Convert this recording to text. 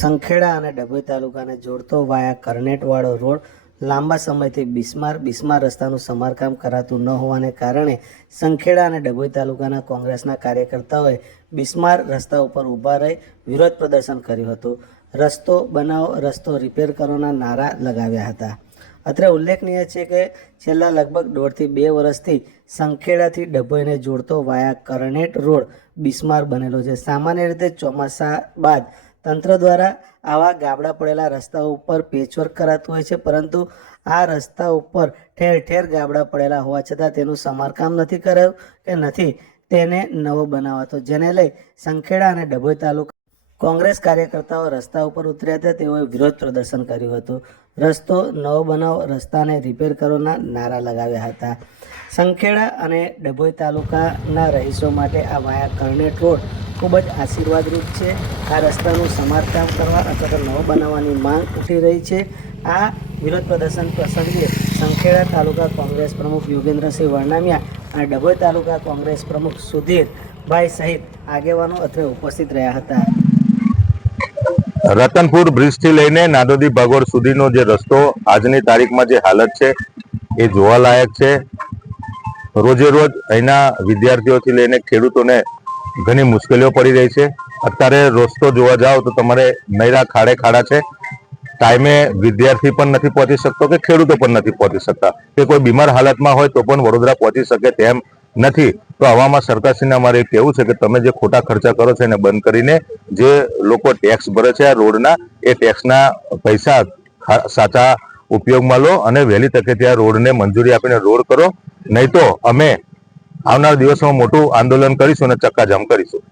સંખેડા અને ડભોઈ તાલુકાને જોડતો વાયા કરનેટવાળો રોડ લાંબા સમયથી બિસ્માર રસ્તાનું સમારકામ કરાતું ન હોવાને કારણે સંખેડા અને ડભોઈ તાલુકાના કોંગ્રેસના કાર્યકર્તાઓએ બિસ્માર રસ્તા ઉપર ઊભા રહી વિરોધ પ્રદર્શન કર્યું હતું. રસ્તો બનાવો, રસ્તો રિપેર કરોના નારા લગાવ્યા હતા. અત્રે ઉલ્લેખનીય છે કે છેલ્લા લગભગ 1.5 થી 2 વર્ષથી સંખેડાથી ડભોઈને જોડતો વાયા કરનેટ રોડ બિસ્માર બનેલો છે. સામાન્ય રીતે ચોમાસા બાદ તંત્ર દ્વારા આવા ગાબડા પડેલા રસ્તાઓ ઉપર પેચવર્ક કરાતું હોય છે, પરંતુ આ રસ્તા ઉપર ઠેર ઠેર ગાબડા પડેલા હોવા છતાં તેનું સમારકામ નથી કરાયું કે નથી તેને નવો બનાવાતો, જેને લઈ સંખેડા અને ડભોઈ તાલુકા કોંગ્રેસ કાર્યકર્તાઓ રસ્તા ઉપર ઉતર્યા હતા. તેઓએ વિરોધ પ્રદર્શન કર્યું હતું. રસ્તો નવો બનાવો, રસ્તાને રિપેર કરોના નારા લગાવ્યા હતા. સંખેડા અને ડભોઈ તાલુકાના રહીશો માટે આ વાયા કરનેટ રોડ ખૂબ જ આશીર્વાદરૂપ છે. આ રસ્તાનું સમારકામ કરવા અથવા તો નવો બનાવવાની માંગ ઉઠી રહી છે. આ વિરોધ પ્રદર્શન પ્રસંગે સંખેડા તાલુકા કોંગ્રેસ પ્રમુખ યોગેન્દ્રસિંહ વરનામિયા અને ડભોઈ તાલુકા કોંગ્રેસ પ્રમુખ સુધીરભાઈ સહિત આગેવાનો અત્રે ઉપસ્થિત રહ્યા હતા. રતનપુર બ્રિજ થી લઈને નાદોદી ભાગોળ સુધીનો જે રસ્તો આજની તારીખમાં જે હાલત છે એ જોવાલાયક છે. રોજે રોજ અહીંના વિદ્યાર્થીઓથી લઈને ખેડૂતોને ઘણી મુશ્કેલીઓ પડી રહી છે. અત્યારે રસ્તો જોવા જાઓ તો તમારે નૈરા ખાડા છે. ટાઈમે વિદ્યાર્થી પણ નથી પહોંચી શકતો કે ખેડૂતો પણ નથી પહોંચી શકતા, કે કોઈ બીમાર હાલતમાં હોય તો પણ વડોદરા પહોંચી શકે તેમ નથી. તો આવામાં સરકારશ્રીને અમારે કહેવું છે કે તમે જે ખોટા ખર્ચા કરો છો એને બંધ કરીને જે લોકો ટેક્સ ભરે છે આ રોડના, એ ટેક્સના પૈસા સાચા ઉપયોગમાં લો અને વહેલી તકે ત્યાં રોડને મંજૂરી આપીને રોડ કરો. નહીં તો અમે આવનાર દિવસોમાં મોટું આંદોલન કરીશું અને ચક્કાજામ કરીશું.